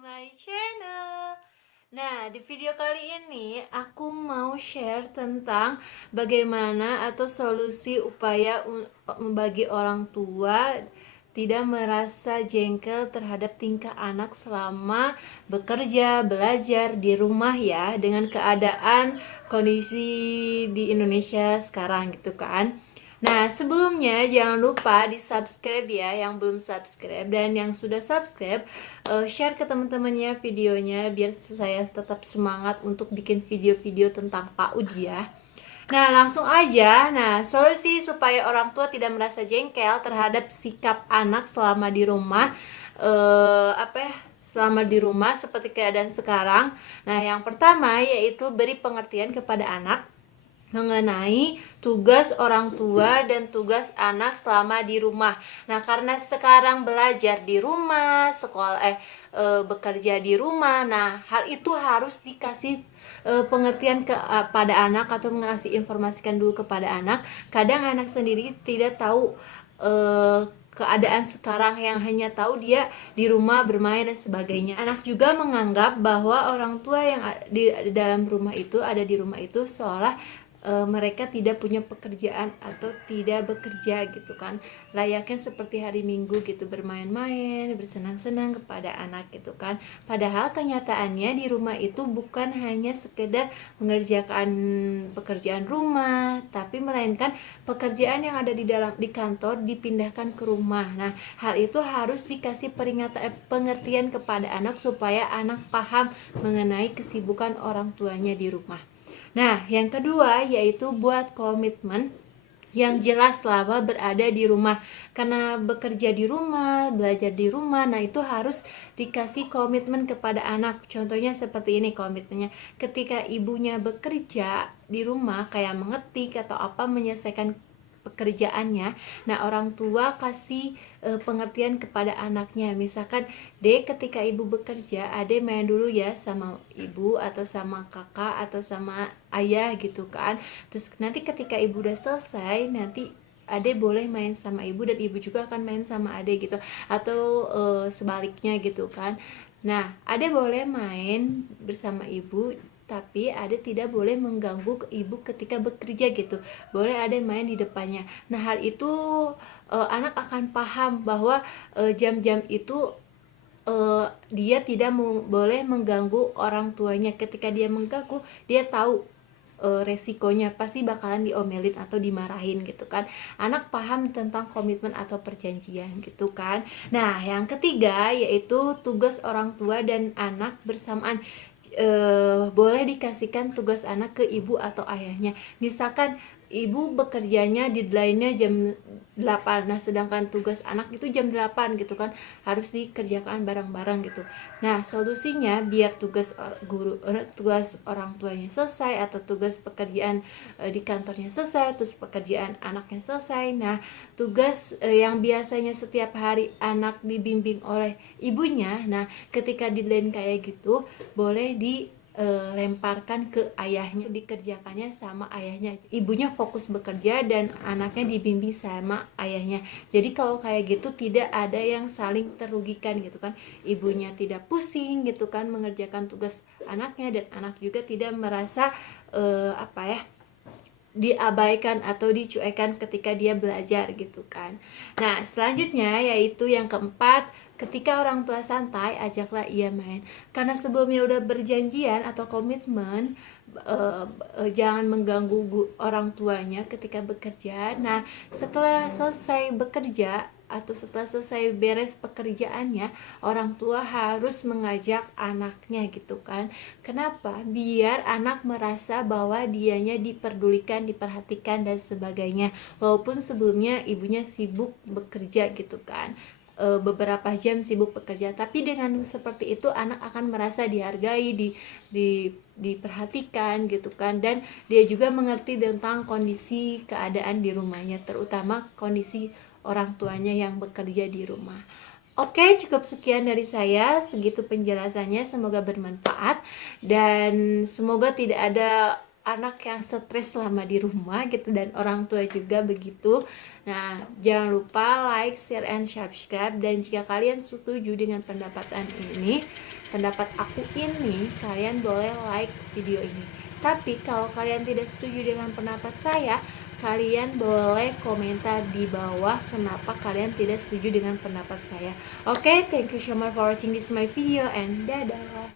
my channel. Nah, di video kali ini aku mau share tentang bagaimana atau solusi upaya bagi orang tua tidak merasa jengkel terhadap tingkah anak selama bekerja, belajar di rumah ya, dengan keadaan kondisi di Indonesia sekarang gitu kan. Nah, sebelumnya jangan lupa di subscribe ya yang belum subscribe, dan yang sudah subscribe share ke teman-temannya videonya biar saya tetap semangat untuk bikin video-video tentang PAUD ya. Nah, langsung aja. Nah, solusi supaya orang tua tidak merasa jengkel terhadap sikap anak selama di rumah, selama di rumah seperti keadaan sekarang. Nah, yang pertama yaitu beri pengertian kepada anak mengenai tugas orang tua dan tugas anak selama di rumah. Nah, karena sekarang belajar di rumah, bekerja di rumah. Nah, hal itu harus dikasih pengertian kepada anak atau mengasih informasikan dulu kepada anak. Kadang anak sendiri tidak tahu keadaan sekarang, yang hanya tahu dia di rumah bermain dan sebagainya. Anak juga menganggap bahwa orang tua yang di dalam rumah itu, ada di rumah itu, seolah mereka tidak punya pekerjaan atau tidak bekerja gitu kan, layaknya seperti hari Minggu gitu, bermain-main, bersenang-senang kepada anak gitu kan. Padahal kenyataannya di rumah itu bukan hanya sekedar mengerjakan pekerjaan rumah, tapi melainkan pekerjaan yang ada di kantor dipindahkan ke rumah. Nah, hal itu harus dikasih pengertian kepada anak supaya anak paham mengenai kesibukan orang tuanya di rumah. Nah, yang kedua yaitu buat komitmen yang jelas selama berada di rumah. Karena bekerja di rumah, belajar di rumah, nah itu harus dikasih komitmen kepada anak. Contohnya seperti ini komitmennya. Ketika ibunya bekerja di rumah, kayak mengetik atau apa, menyelesaikan pekerjaannya, nah orang tua kasih pengertian kepada anaknya. Misalkan, Dek, ketika ibu bekerja, Ade main dulu ya sama ibu atau sama kakak atau sama ayah gitu kan. Terus nanti ketika ibu udah selesai, nanti Ade boleh main sama ibu dan ibu juga akan main sama Ade gitu, atau sebaliknya gitu kan. Nah, Ade boleh main bersama ibu, tapi Ade tidak boleh mengganggu ibu ketika bekerja gitu. Boleh Ade main di depannya. Nah, hal itu anak akan paham bahwa jam-jam itu dia tidak boleh mengganggu orang tuanya. Ketika dia mengganggu, dia tahu resikonya, pasti bakalan diomelin atau dimarahin gitu kan. Anak paham tentang komitmen atau perjanjian gitu kan. Nah, yang ketiga yaitu tugas orang tua dan anak bersamaan. Boleh dikasihkan tugas anak ke ibu atau ayahnya. Misalkan ibu bekerjanya deadline-nya jam 8, nah sedangkan tugas anak itu jam 8 gitu kan, harus dikerjakan bareng-bareng gitu. Nah, solusinya biar tugas orang tuanya selesai atau tugas pekerjaan di kantornya selesai, terus pekerjaan anaknya selesai. Nah, tugas yang biasanya setiap hari anak dibimbing oleh ibunya, nah ketika deadline kayak gitu boleh lemparkan ke ayahnya, dikerjakannya sama ayahnya. Ibunya fokus bekerja dan anaknya dibimbing sama ayahnya. Jadi kalau kayak gitu tidak ada yang saling terugikan gitu kan. Ibunya tidak pusing gitu kan mengerjakan tugas anaknya, dan anak juga tidak merasa diabaikan atau dicuekan ketika dia belajar gitu kan. Nah, selanjutnya yaitu yang keempat, ketika orang tua santai, ajaklah ia main. Karena sebelumnya udah berjanjian atau komitmen, jangan mengganggu orang tuanya ketika bekerja. Nah, setelah selesai bekerja atau setelah selesai beres pekerjaannya, orang tua harus mengajak anaknya gitu kan. Kenapa? Biar anak merasa bahwa dianya diperdulikan, diperhatikan dan sebagainya. Walaupun sebelumnya ibunya sibuk bekerja gitu kan, beberapa jam sibuk bekerja, tapi dengan seperti itu anak akan merasa dihargai, diperhatikan gitu kan, dan dia juga mengerti tentang kondisi keadaan di rumahnya, terutama kondisi orang tuanya yang bekerja di rumah. Oke, cukup sekian dari saya, segitu penjelasannya, semoga bermanfaat dan semoga tidak ada anak yang stres selama di rumah gitu, dan orang tua juga begitu. Nah, jangan lupa like, share, and subscribe. Dan jika kalian setuju dengan pendapat aku ini, kalian boleh like video ini. Tapi kalau kalian tidak setuju dengan pendapat saya, kalian boleh komentar di bawah kenapa kalian tidak setuju dengan pendapat saya. Oke, thank you so much for watching this my video, and dadah.